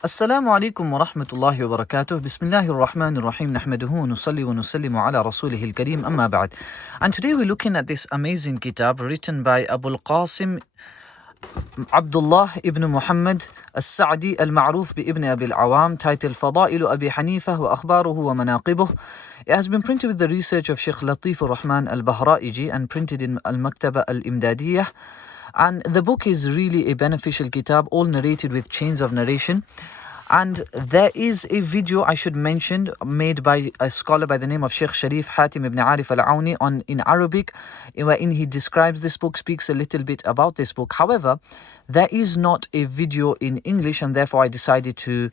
Assalamu alaikum wa rahmatullahi wa barakatuh. Bismillahir Rahmanir Rahim. Nahmaduhu wa nusalli wa nusallimu ala rasulihil kareem. Amma ba'd. And today we're looking at this amazing kitab written by Abul Qasim Abdullah ibn Muhammad As-Sa'di al-Ma'ruf bi Ibn Abi'l Awam, titled Fada'il Abi Hanifah wa Akhbaruhu wa Manaqibuhu. It has been printed with the research of Sheikh Latif al-Rahman al-Bahra'iji and printed in Al-Maktaba al-Imdadiyah. And the book is really a beneficial kitab, all narrated with chains of narration. And there is a video I should mention made by a scholar by the name of Sheikh Sharif Hatim ibn Arif al-Auni in Arabic, wherein he describes this book, speaks a little bit about this book. However, there is not a video in English, and therefore I decided to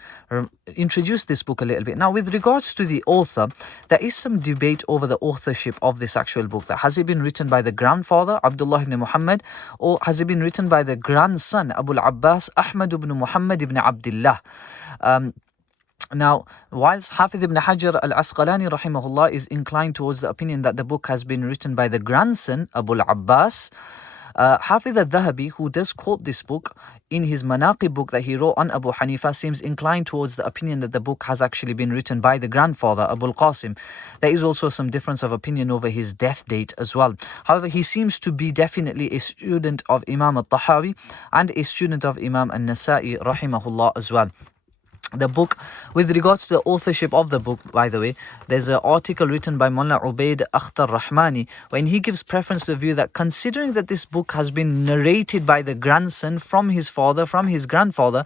introduce this book a little bit. Now, with regards to the author, there is some debate over the authorship of this actual book. That has it been written by the grandfather, Abdullah ibn Muhammad, or has it been written by the grandson, Abu al-Abbas, Ahmad ibn Muhammad ibn Abdullah? Now, whilst Hafiz ibn Hajar al-Asqalani rahimahullah is inclined towards the opinion that the book has been written by the grandson, Abu al-Abbas, Hafiz al-Dhahabi, who does quote this book in his Manaqib book that he wrote on Abu Hanifa, seems inclined towards the opinion that the book has actually been written by the grandfather, Abu al-Qasim. There is also some difference of opinion over his death date as well. However, he seems to be definitely a student of Imam al-Tahawi and a student of Imam al-Nasa'i rahimahullah as well. The book, with regards to the authorship of the book, by the way, there's an article written by Mullah Ubaid Akhtar Rahmani, when he gives preference to the view that considering that this book has been narrated by the grandson from his father, from his grandfather,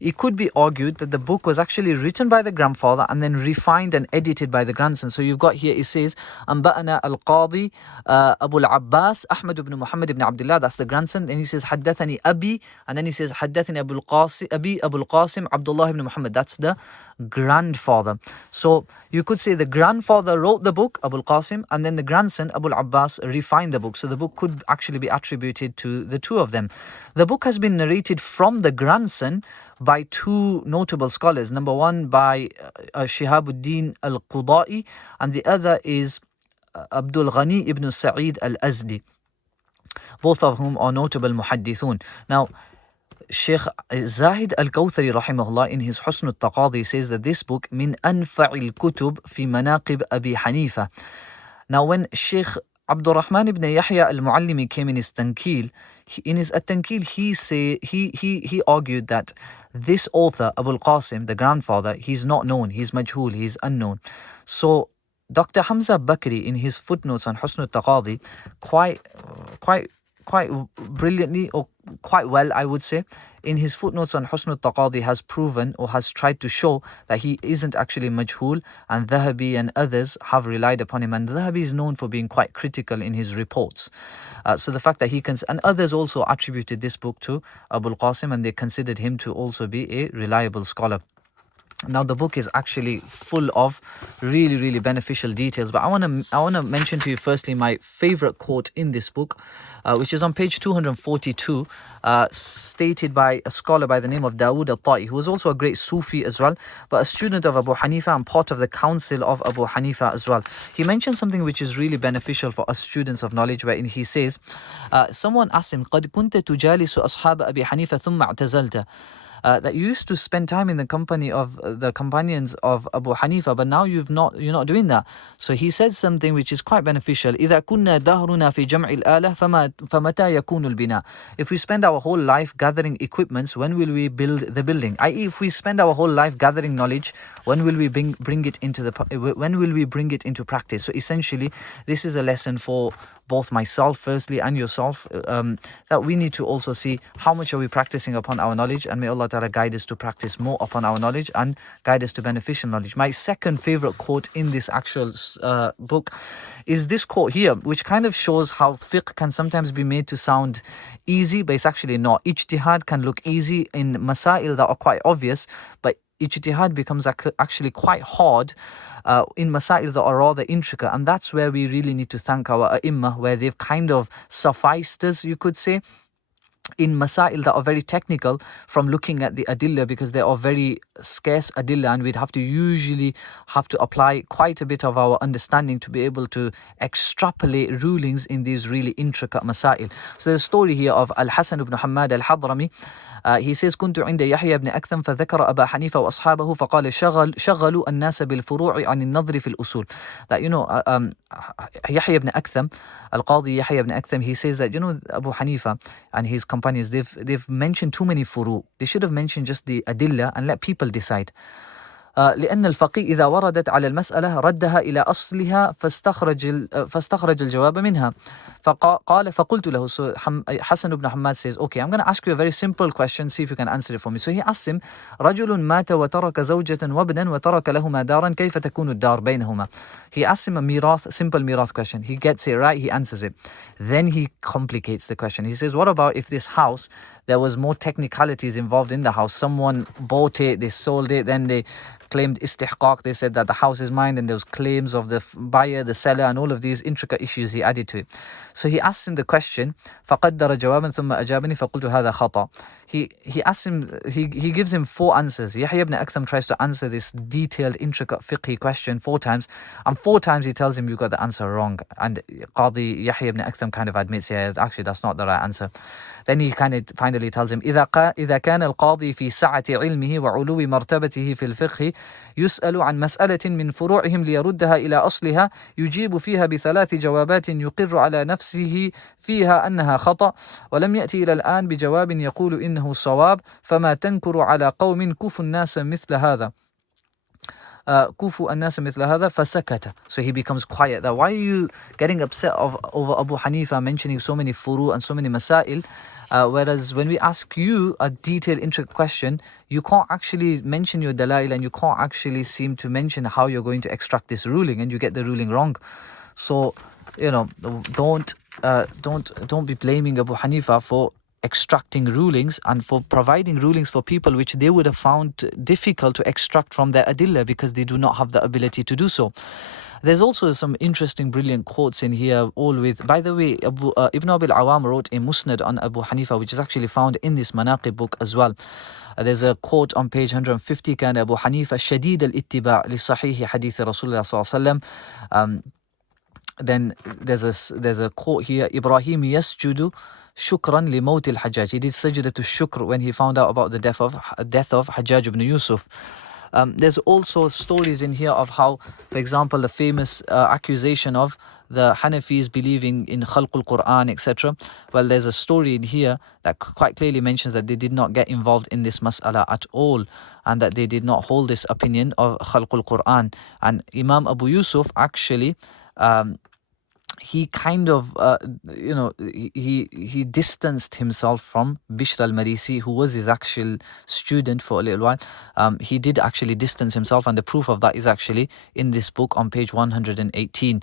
it could be argued that the book was actually written by the grandfather and then refined and edited by the grandson. So you've got here, it says, Anba'ana al-Qadi Abu al-Abbas Ahmad ibn Muhammad ibn Abdullah, that's the grandson. Then he says, Haddathani Abi, and then he says, Haddathani Abu al-Qasim Abdullah ibn Muhammad, that's the grandfather. So you could say the grandfather wrote the book, Abu al-Qasim, and then the grandson, Abu al-Abbas, refined the book. So the book could actually be attributed to the two of them. The book has been narrated from the grandson by two notable scholars. Number one by Shihabuddin al-Qudai, and the other is Abdul Ghani ibn Sa'id al-Azdi, both of whom are notable muhaddithun. Now, Sheikh Zahid al-Kawthari rahimahullah in his Husn al-Taqadi says that this book min anfa'il kutub fi manaqib Abi Hanifah. Now, when Sheikh Abdul Rahman ibn Yahya al-Muallimi came in his Tankil, he argued that this author, Abu al-Qasim, the grandfather, he's not known, he's majhul, he's unknown. So Dr. Hamza Bakri in his footnotes on Husn al-Taqadi quite brilliantly, or quite well I would say, in his footnotes on Husn al-Taqadi has proven or has tried to show that he isn't actually majhul, and Dhahabi and others have relied upon him, and Dhahabi is known for being quite critical in his reports. So the fact that he can, and others also attributed this book to Abu al-Qasim, and they considered him to also be a reliable scholar. Now, the book is actually full of really beneficial details, but I want to mention to you firstly my favorite quote in this book, which is on page 242, stated by a scholar by the name of Dawood al-Ta'i, who was also a great Sufi as well, but a student of Abu Hanifa and part of the council of Abu Hanifa as well. He mentioned something which is really beneficial for us students of knowledge, wherein he says, someone asked him, قَدْ كُنْتَ تُجَالِسُ أَصْحَابَ أَبِي حَنِيفَةَ ثُمَّ اعْتَزَلْتَ, that you used to spend time in the company of the companions of Abu Hanifa, but now you're not doing that. So he said something which is quite beneficial. إِذَا كُنَّا دَهْرُنَا فِي جَمْعِ الْآلَةِ فَمَتَى يَكُونُ الْبِنَاءِ. If we spend our whole life gathering equipments, when will we build the building? I.e., if we spend our whole life gathering knowledge, when will we bring it into practice? So essentially, this is a lesson for both myself firstly and yourself, that we need to also see how much are we practicing upon our knowledge, and may Allah Ta'ala guide us to practice more upon our knowledge and guide us to beneficial knowledge. My second favorite quote in this actual book is this quote here, which kind of shows how fiqh can sometimes be made to sound easy, but it's actually not. Ijtihad can look easy in masail that are quite obvious, but ijtihad becomes actually quite hard in masail that are rather intricate, and that's where we really need to thank our ai where they've kind of sufficed us, you could say, in masail that are very technical from looking at the adilla, because they are very scarce adilla, and we'd have to usually have to apply quite a bit of our understanding to be able to extrapolate rulings in these really intricate masail. So there's a story here of Al-Hasan ibn Hammad al-Hadrami. He says كنت عند يحيى بن أكثم فذكر أبا حنيفة وأصحابه فقال شغلوا الناس بالفروع عن النظر في الأصول. That Yahya ibn Aktham, Al-Qadi Yahya ibn Aktham, he says that Abu Hanifa and his companions, they've mentioned too many furu. They should have mentioned just the adilla and let people decide. لأن الفقيه إذا وردت على المسألة ردها إلى أصلها فاستخرج الجواب منها. فقال فقلت له. So Hassan ibn Hamad says, okay, I'm going to ask you a very simple question, see if you can answer it for me. So he asks him, رجل مات وترك زوجة وابنا وترك لهما دارا كيف تكون الدار بينهما. He asks him a simple mirath question. He gets it right, he answers it. Then he complicates the question. He says, what about if this house, there was more technicalities involved in the house? Someone bought it, they sold it, then they claimed istihqaq. They said that the house is mine, and there was claims of the buyer, the seller, and all of these intricate issues he added to it. So he asked him the question, فقدر جوابا ثم أجابني فقلت هذا خطأ. He asks him, he gives him 4 answers. Yahya ibn Aktham tries to answer this detailed, intricate fiqhi question 4 times, and 4 times he tells him you got the answer wrong. And Qadi Yahya ibn Aktham kind of admits, yeah, actually that's not the right answer. Then he kind of finally tells him, إذا كان القاضي في سعة علمه وعلو مرتبته في الفقه يسأل عن مسألة من فروعهم ليردها إلى أصلها يجيب فيها ب3 جوابات يقر على نفسه فيها أنها خطأ ولم يأتي إلى الآن بجواب يقول إنه صواب فما تنكر على قوم كفوا الناس مثل هذا. كفوا الناس مثل هذا فسكت. So he becomes quiet. That why are you getting upset over Abu Hanifa mentioning so many furu and so many masail, whereas when we ask you a detailed intricate question, you can't actually mention your dalail, and you can't actually seem to mention how you're going to extract this ruling, and you get the ruling wrong. So don't be blaming Abu Hanifa for extracting rulings and for providing rulings for people which they would have found difficult to extract from their adilla, because they do not have the ability to do so. There's also some interesting, brilliant quotes in here, all with, by the way, Ibn Abi'l Awam wrote a musnad on Abu Hanifa, which is actually found in this Manaqib book as well. There's a quote on page 150, كان أبو حنيفة شديد الاتباع لصحيح حديث رسول الله صلى الله عليه وسلم. Then there's a quote here, Ibrahim yasjudu shukran li mawt al-Hajjaj. He did sajda to shukr when he found out about the death of Hajjaj ibn Yusuf. There's also stories in here of how, for example, the famous accusation of the Hanafis believing in Khalqul Quran, etc. Well, there's a story in here that quite clearly mentions that they did not get involved in this mas'ala at all, and that they did not hold this opinion of Khalqul Quran. And Imam Abu Yusuf actually he kind of he distanced himself from Bishr al-Marisi, who was his actual student for a little while. He did actually distance himself, and the proof of that is actually in this book on page 118.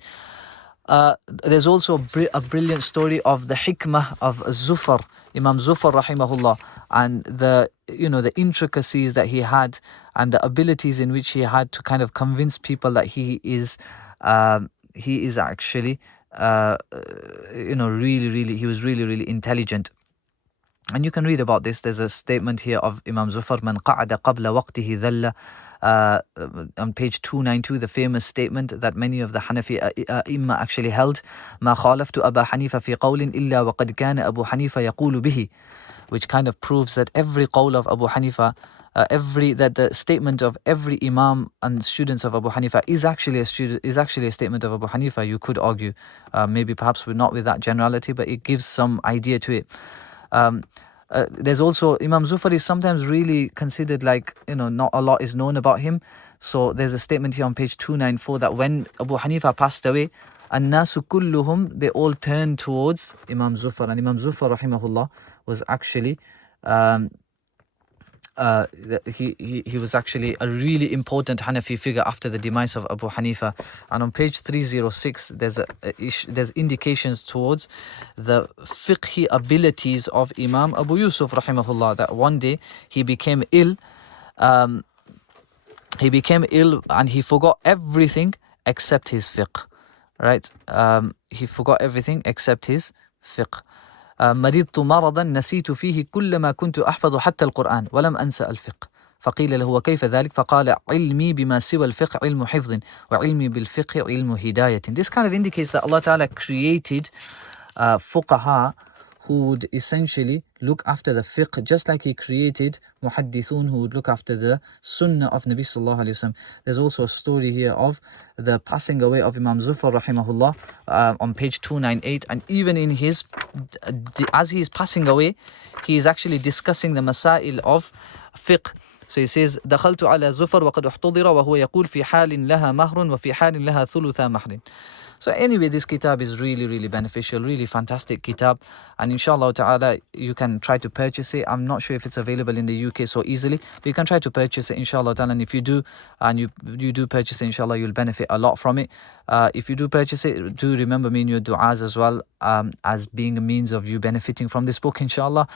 There's also a brilliant story of the hikmah of Zufar, Imam Zufar rahimahullah, and the intricacies that he had and the abilities in which he had to kind of convince people that he is actually really he was really intelligent. And you can read about this. There's a statement here of Imam Zufar, Man qa'ada qabla waqtihi dhalla, on page 292, the famous statement that many of the Hanafi Imma actually held, Ma khalaftu Aba Hanifa fi qawlin illa wa qad kana Abu Hanifa yaqulu bihi, which kind of proves that every qawl of Abu Hanifa, that the statement of every Imam and students of Abu Hanifa is actually a statement of Abu Hanifa. You could argue, maybe perhaps not with that generality, but it gives some idea to it. There's also Imam Zufar is sometimes really considered like, not a lot is known about him. So there's a statement here on page 294 that when Abu Hanifa passed away, الناس كلهم, they all turned towards Imam Zufar. And Imam Zufar rahimahullah was actually he was actually a really important Hanafi figure after the demise of Abu Hanifa. And on page 306 there's indications towards the fiqhi abilities of Imam Abu Yusuf rahimahullah, that one day he became ill and he forgot everything except his fiqh, right? He forgot everything except his fiqh. مرضت مرضا نسيت فيه كل ما كنت أحفظ حتى القرآن ولم أنسى الفقه. فقيل له وكيف ذلك؟ فقال علمي بما سوى الفقه علم حفظ وعلمي بالفقه علم هداية. This kind of indicates that Allah Ta'ala created fuqaha who would essentially look after the fiqh, just like He created muhaddithun who would look after the sunnah of Nabi Sallallahu Alaihi Wasallam. There's also a story here of the passing away of Imam Zufar rahimahullah on page 298, and even in his, as he is passing away, he is actually discussing the masail of fiqh. So he says دخلت على زفر وقد احتضر وهو يقول في حال لها مهر وفي حال لها ثلث مهر. So anyway, this kitab is really beneficial, really fantastic kitab, and inshallah ta'ala you can try to purchase it. I'm not sure if it's available in the UK so easily, but you can try to purchase it inshallah ta'ala, and if you do, and you do purchase it, inshallah you'll benefit a lot from it. If you do purchase it, do remember me in your du'as as well, as being a means of you benefiting from this book, inshallah.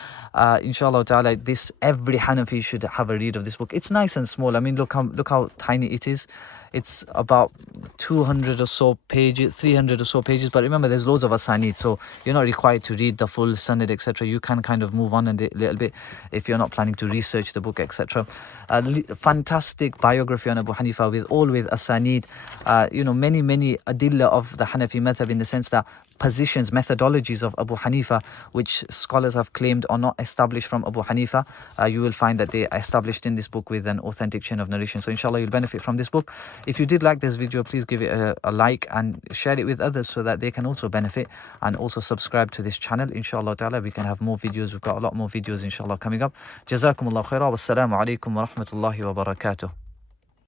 Inshallah ta'ala, this every Hanafi should have a read of this book. It's nice and small. I mean, look how tiny it is. It's about 200 or so pages, 300 or so pages, but remember there's loads of asanid, so you're not required to read the full sanad, etc. You can kind of move on a little bit if you're not planning to research the book, etc. Fantastic biography on Abu Hanifa with asanid, many adilla of the Hanafi madhab, in the sense that positions, methodologies of Abu Hanifa, which scholars have claimed are not established from Abu Hanifa, you will find that they are established in this book with an authentic chain of narration. So inshallah you'll benefit from this book. If you did like this video, please give it a like and share it with others so that they can also benefit, and also subscribe to this channel. Inshallah ta'ala we can have more videos. We've got a lot more videos inshallah coming up. Jazakumullah khairah. Wassalamu alaikum wa rahmatullahi wa barakatuh.